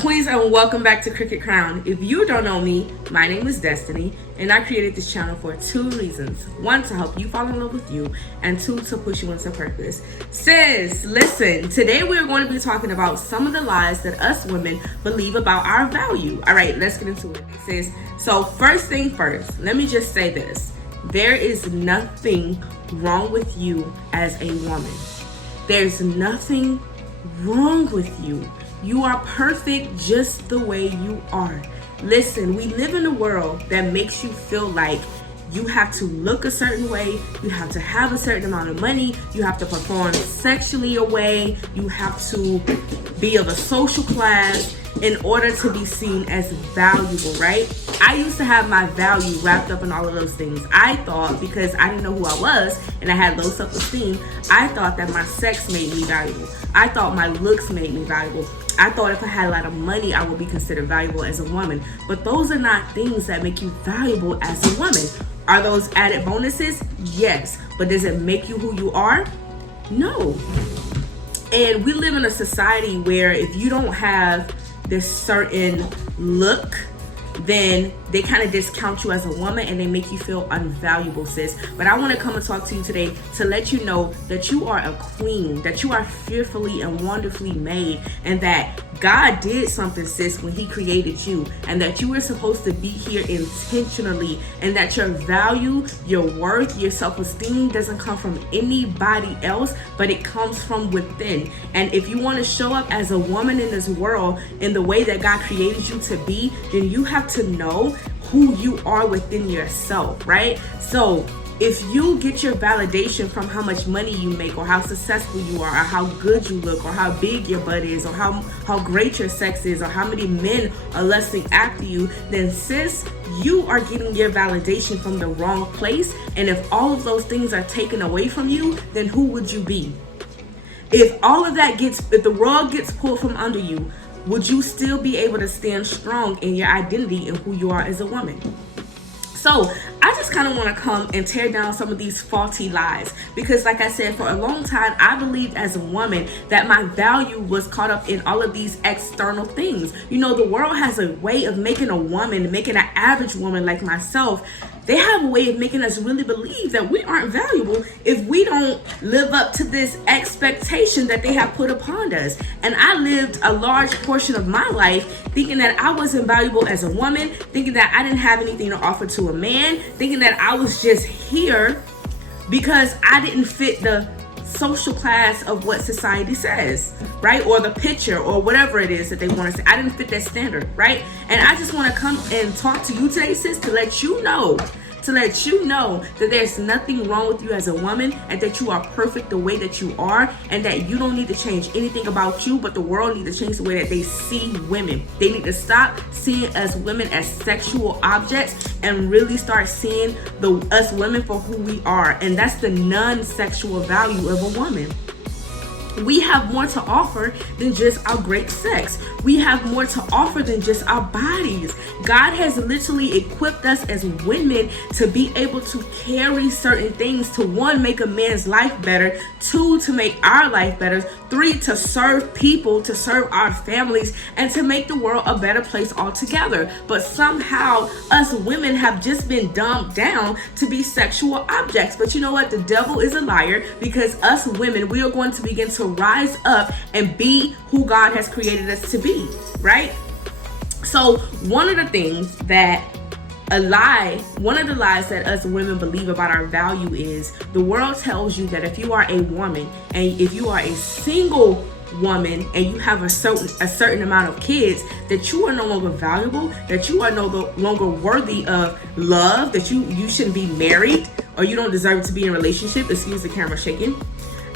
Queens, and welcome back to Cricket Crown. If you don't know me, my name is Destiny, and I created this channel for two reasons. One, to help you fall in love with you, and two, to push you into purpose. Sis, listen, today we're going to be talking about some of the lies that us women believe about our value. All right, let's get into it, sis. So first thing first, let me just say this. There is nothing wrong with you as a woman. There's nothing wrong with you. You are perfect just the way you are. Listen, we live in a world that makes you feel like you have to look a certain way, you have to have a certain amount of money, you have to perform sexually a way, you have to be of a social class in order to be seen as valuable, right? I used to have my value wrapped up in all of those things. I thought, because I didn't know who I was and I had low self-esteem, I thought that my sex made me valuable. I thought my looks made me valuable. I thought if I had a lot of money, I would be considered valuable as a woman. But those are not things that make you valuable as a woman. Are those added bonuses? Yes. But does it make you who you are? No. And we live in a society where if you don't have this certain look, then they kind of discount you as a woman and they make you feel unvaluable, sis. But I want to come and talk to you today to let you know that you are a queen, that you are fearfully and wonderfully made, and that God did something, sis, when he created you, and that you were supposed to be here intentionally, and that your value, your worth, your self-esteem doesn't come from anybody else, but it comes from within. And if you want to show up as a woman in this world in the way that God created you to be, then you have to know who you are within yourself, right? So if you get your validation from how much money you make, or how successful you are, or how good you look, or how big your butt is, or how great your sex is, or how many men are lusting after you, then sis, you are getting your validation from the wrong place. And if all of those things are taken away from you, then who would you be? If all of that if the rug gets pulled from under you, would you still be able to stand strong in your identity and who you are as a woman? So I just kind of want to come and tear down some of these faulty lies, because like I said, for a long time, I believed as a woman that my value was caught up in all of these external things. You know, the world has a way of making a woman, making an average woman like myself, they have a way of making us really believe that we aren't valuable if we don't live up to this expectation that they have put upon us. And I lived a large portion of my life thinking that I wasn't valuable as a woman, thinking that I didn't have anything to offer to a man, thinking that I was just here because I didn't fit the social class of what society says, right? Or the picture, or whatever it is that they want to say. I didn't fit that standard, right? And I just want to come and talk to you today, sis, to let you know that there's nothing wrong with you as a woman, and that you are perfect the way that you are, and that you don't need to change anything about you, but the world needs to change the way that they see women. They need to stop seeing us women as sexual objects and really start seeing us women for who we are, and that's the non-sexual value of a woman. We have more to offer than just our great sex. We have more to offer than just our bodies. God has literally equipped us as women to be able to carry certain things, to one, make a man's life better, two, to make our life better, three, to serve people, to serve our families, and to make the world a better place altogether. But somehow us women have just been dumbed down to be sexual objects. But you know what? The devil is a liar, because us women, we are going to begin to rise up and be who God has created us to be, right? So one of the lies that us women believe about our value is the world tells you that if you are a woman, and if you are a single woman, and you have a certain amount of kids, that you are no longer valuable, that you are no longer worthy of love, that you shouldn't be married, or you don't deserve to be in a relationship. Excuse the camera shaking.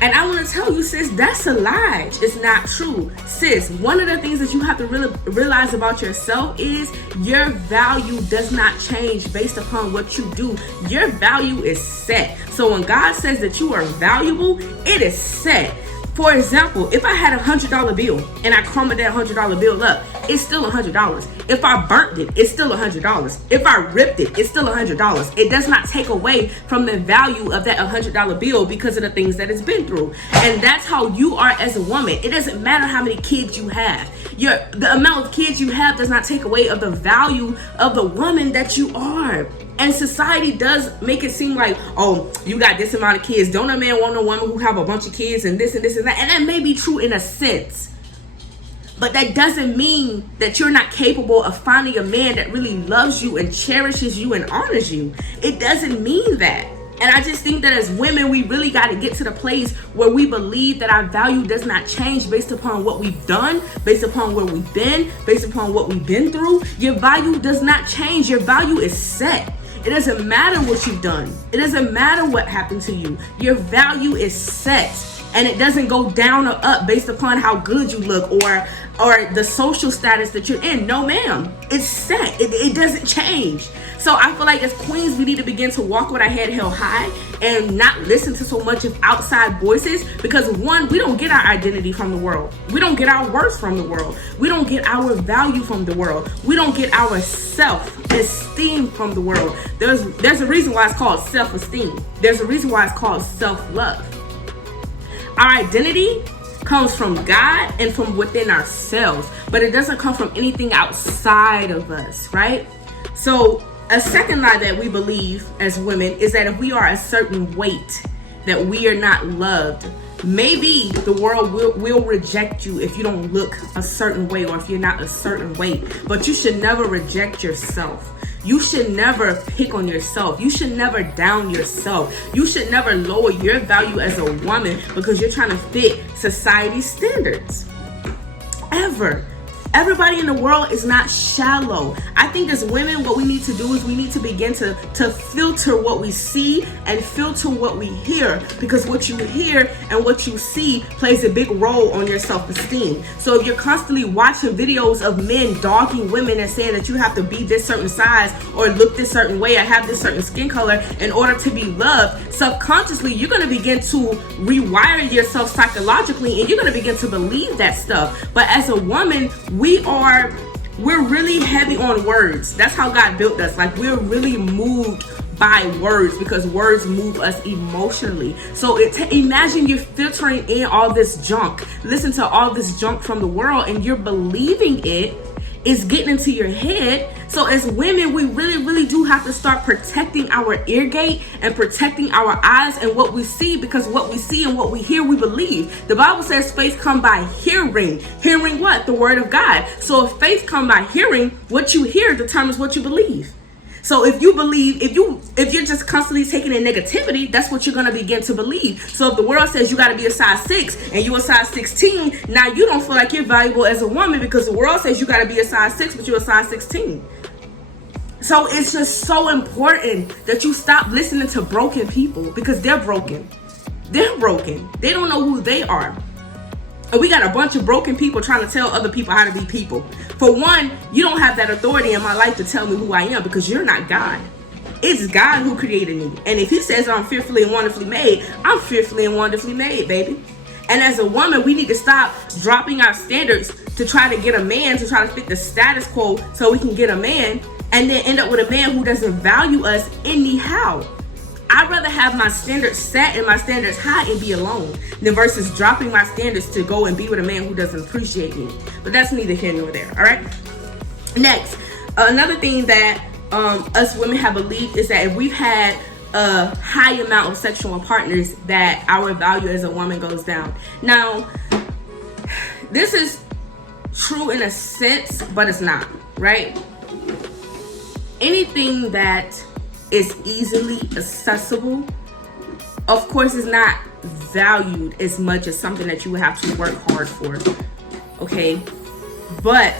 And I want to tell you, sis, that's a lie. It's not true. Sis, one of the things that you have to really realize about yourself is your value does not change based upon what you do. Your value is set. So when God says that you are valuable, it is set. For example, if I had $100 bill and I crumbled that $100 bill up, it's still $100. If I burnt it, it's still $100. If I ripped it, it's still $100. It does not take away from the value of that $100 bill because of the things that it's been through. And that's how you are as a woman. It doesn't matter how many kids you have. The amount of kids you have does not take away of the value of the woman that you are. And society does make it seem like, oh, you got this amount of kids. Don't a man want a woman who have a bunch of kids and this and this and that? And that may be true in a sense. But that doesn't mean that you're not capable of finding a man that really loves you and cherishes you and honors you. It doesn't mean that. And I just think that as women, we really got to get to the place where we believe that our value does not change based upon what we've done, based upon where we've been, based upon what we've been through. Your value does not change. Your value is set. It doesn't matter what you've done. It doesn't matter what happened to you. Your value is set. And it doesn't go down or up based upon how good you look or the social status that you're in. No, ma'am. It's set. It doesn't change. So I feel like as queens, we need to begin to walk with our head held high and not listen to so much of outside voices, because one, we don't get our identity from the world. We don't get our worth from the world. We don't get our value from the world. We don't get our self-esteem from the world. There's a reason why it's called self-esteem. There's a reason why it's called self-love. Our identity comes from God and from within ourselves, but it doesn't come from anything outside of us, right? So a second lie that we believe as women is that if we are a certain weight, that we are not loved. Maybe the world will reject you if you don't look a certain way or if you're not a certain weight, but you should never reject yourself. You should never pick on yourself. You should never down yourself. You should never lower your value as a woman because you're trying to fit society's standards. Ever. Everybody in the world is not shallow. I think as women, what we need to do is we need to begin to filter what we see and filter what we hear, because what you hear and what you see plays a big role on your self-esteem. So if you're constantly watching videos of men dogging women and saying that you have to be this certain size or look this certain way or have this certain skin color in order to be loved, subconsciously you're going to begin to rewire yourself psychologically and you're going to begin to believe that stuff. But as a woman, we're really heavy on words. That's how God built us. Like, we're really moved by words because words move us emotionally. So imagine you're filtering in all this junk, listen to all this junk from the world, and you're believing it is getting into your head. So as women, we really do have to start protecting our ear gate and protecting our eyes and what we see, because what we see and what we hear, we believe. The Bible says faith come by hearing. Hearing what? The word of God. So if faith come by hearing, what you hear determines what you believe. So if you believe, if you're just constantly taking in negativity, that's what you're going to begin to believe. So if the world says you got to be a size 6 and you're a size 16, now you don't feel like you're valuable as a woman because the world says you got to be a size 6, but you're a size 16. So it's just so important that you stop listening to broken people, because they're broken. They're broken. They don't know who they are. And we got a bunch of broken people trying to tell other people how to be people. For one, you don't have that authority in my life to tell me who I am, because you're not God. It's God who created me. And if he says I'm fearfully and wonderfully made, I'm fearfully and wonderfully made, baby. And as a woman, we need to stop dropping our standards to try to get a man, to try to fit the status quo so we can get a man, and then end up with a man who doesn't value us anyhow. I'd rather have my standards set and my standards high and be alone than versus dropping my standards to go and be with a man who doesn't appreciate me. But that's neither here nor there, all right? Next, another thing that us women have believed is that if we've had a high amount of sexual partners, that our value as a woman goes down. Now, this is true in a sense, but it's not, right? Anything that is easily accessible, of course, is not valued as much as something that you have to work hard for, okay? But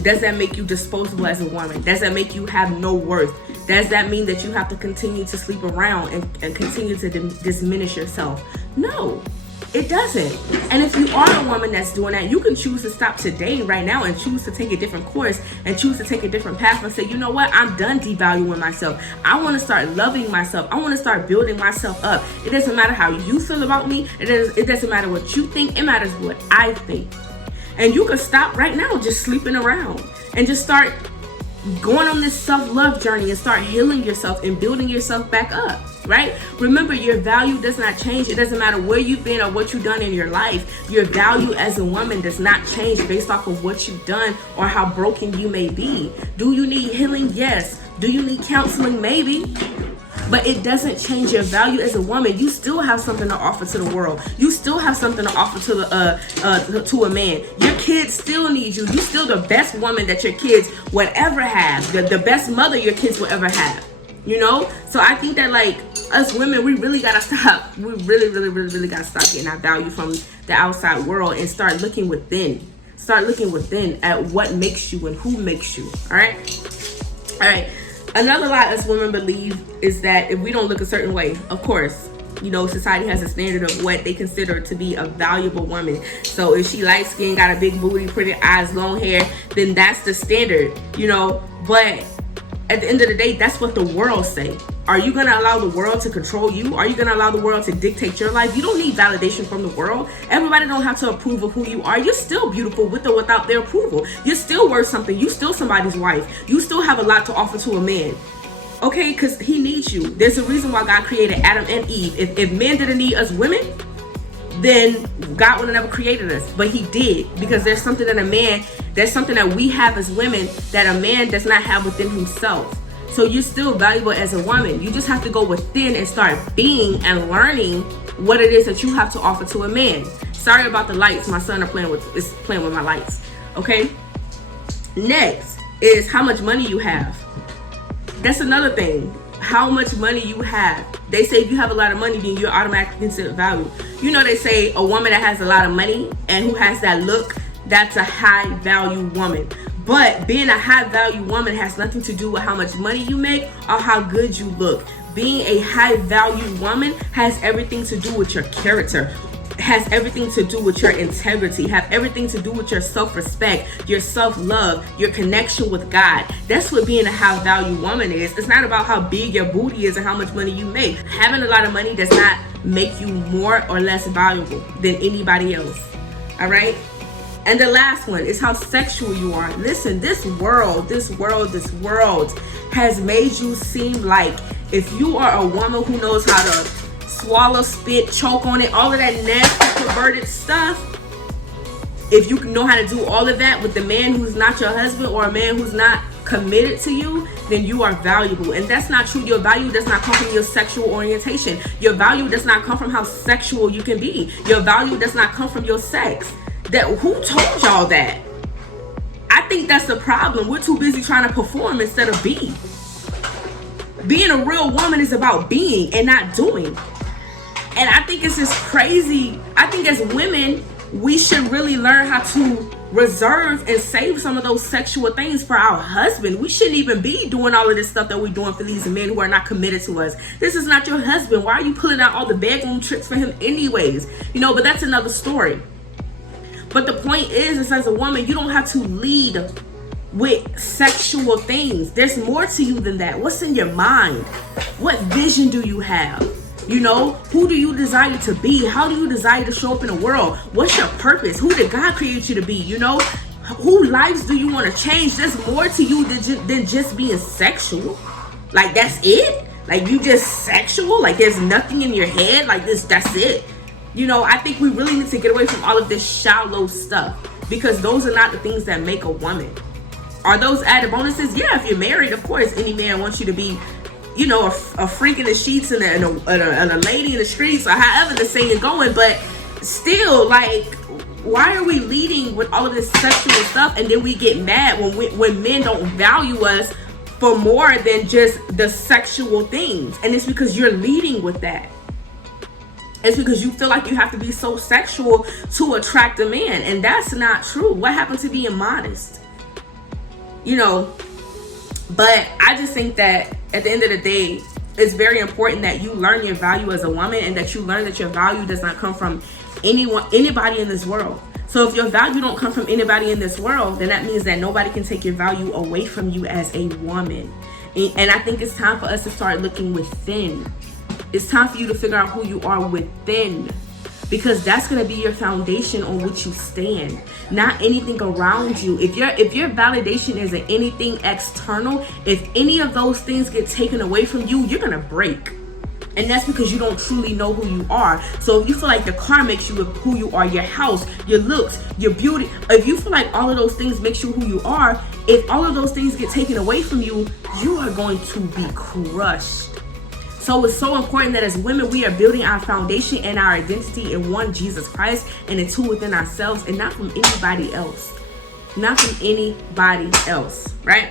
does that make you disposable as a woman? Does that make you have no worth? Does that mean that you have to continue to sleep around and continue to diminish yourself? No. It doesn't. And if you are a woman that's doing that, you can choose to stop today, right now, and choose to take a different course and choose to take a different path and say, you know what, I'm done devaluing myself. I want to start loving myself. I want to start building myself up. It doesn't matter how you feel about me. It doesn't matter what you think. It matters what I think. And you can stop right now just sleeping around and just start going on this self-love journey and start healing yourself and building yourself back up, right? Remember, your value does not change. It doesn't matter where you've been or what you've done in your life. Your value as a woman does not change based off of what you've done or how broken you may be. Do you need healing? Yes. Do you need counseling? Maybe. But it doesn't change your value as a woman. You still have something to offer to the world. You still have something to offer to a man. Your kids still need you. You're still the best woman that your kids would ever have. The best mother your kids will ever have. You know? So I think that, like, us women, we really gotta stop. We really gotta stop getting our value from the outside world and start looking within. Start looking within at what makes you and who makes you. All right. Another lie us women believe is that if we don't look a certain way, of course, you know, society has a standard of what they consider to be a valuable woman. So if she light skinned, got a big booty, pretty eyes, long hair, then that's the standard, you know. But at the end of the day, that's what the world say. Are you going to allow the world to control you? Are you going to allow the world to dictate your life? You don't need validation from the world. Everybody don't have to approve of who you are. You're still beautiful with or without their approval. You're still worth something. You still somebody's wife. You still have a lot to offer to a man. Okay, because he needs you. There's a reason why God created Adam and Eve. If men didn't need us women, then God would have never created us. But he did, because there's something that we have as women that a man does not have within himself. So you're still valuable as a woman. You just have to go within and start being and learning what it is that you have to offer to a man. Sorry about the lights. My son is playing with my lights. Okay. Next is how much money you have. That's another thing. How much money you have. They say if you have a lot of money, then you're automatically considered valuable. You know, they say a woman that has a lot of money and who has that look, that's a high value woman. But being a high value woman has nothing to do with how much money you make or how good you look. Being a high value woman has everything to do with your character, has everything to do with your integrity, have everything to do with your self-respect, your self-love, your connection with God. That's what being a high value woman is. It's not about how big your booty is and how much money you make. Having a lot of money does not make you more or less valuable than anybody else. All right? And the last one is how sexual you are. Listen, this world has made you seem like if you are a woman who knows how to swallow, spit, choke on it, all of that nasty, perverted stuff, if you know how to do all of that with the man who's not your husband or a man who's not committed to you, then you are valuable. And that's not true. Your value does not come from your sexual orientation. Your value does not come from how sexual you can be. Your value does not come from your sex. Who told y'all that? I think that's the problem. We're too busy trying to perform instead of being. Being a real woman is about being and not doing. And I think it's just crazy. I think as women, we should really learn how to reserve and save some of those sexual things for our husband. We shouldn't even be doing all of this stuff that we're doing for these men who are not committed to us. This is not your husband. Why are you pulling out all the bedroom tricks for him anyways? You know, but that's another story. But the point is as a woman, you don't have to lead with sexual things. There's more to you than that. What's in your mind? What vision do you have? You know, who do you desire to be? How do you desire to show up in the world? What's your purpose? Who did God create you to be? You know, who lives do you want to change? There's more to you than just being sexual. Like, that's it? Like, you just sexual? Like, there's nothing in your head? Like, that's it? You know, I think we really need to get away from all of this shallow stuff, because those are not the things that make a woman. Are those added bonuses? Yeah, if you're married, of course, any man wants you to be, you know, a freak in the sheets and a lady in the streets, or however the saying going. But still, like, why are we leading with all of this sexual stuff, and then we get mad when men don't value us for more than just the sexual things? And it's because you're leading with that. It's because you feel like you have to be so sexual to attract a man. And that's not true. What happened to being modest? You know, but I just think that at the end of the day, it's very important that you learn your value as a woman, and that you learn that your value does not come from anybody in this world. So if your value don't come from anybody in this world, then that means that nobody can take your value away from you as a woman. And I think it's time for us to start looking within. It's time for you to figure out who you are within, because that's going to be your foundation on which you stand, not anything around you. If your validation isn't anything external, if any of those things get taken away from you, you're going to break. And that's because you don't truly know who you are. So if you feel like the car makes you who you are, your house, your looks, your beauty, if you feel like all of those things makes you who you are, if all of those things get taken away from you, you are going to be crushed. So it's so important that as women, we are building our foundation and our identity in one, Jesus Christ, and in two, within ourselves, and not from anybody else. Not from anybody else, right?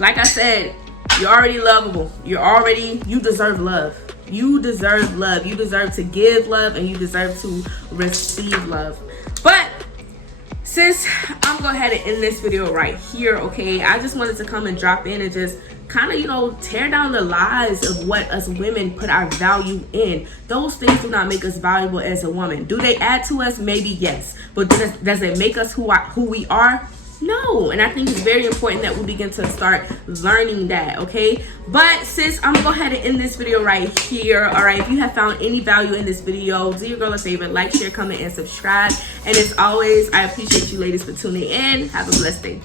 Like I said, you're already lovable. You deserve love. You deserve love. You deserve to give love, and you deserve to receive love. But sis, I'm going to go ahead and end this video right here, okay? I just wanted to come and drop in and just kind of, tear down the lies of what us women put our value in. Those things do not make us valuable as a woman. Do they add to us? Maybe yes. But does it make us who we are? No. And I think it's very important that we begin to start learning that, okay? But sis, I'm gonna go ahead and end this video right here. All right, if you have found any value in this video, do your girl a favor, like, share, comment, and subscribe. And as always, I appreciate you ladies for tuning in. Have a blessed day.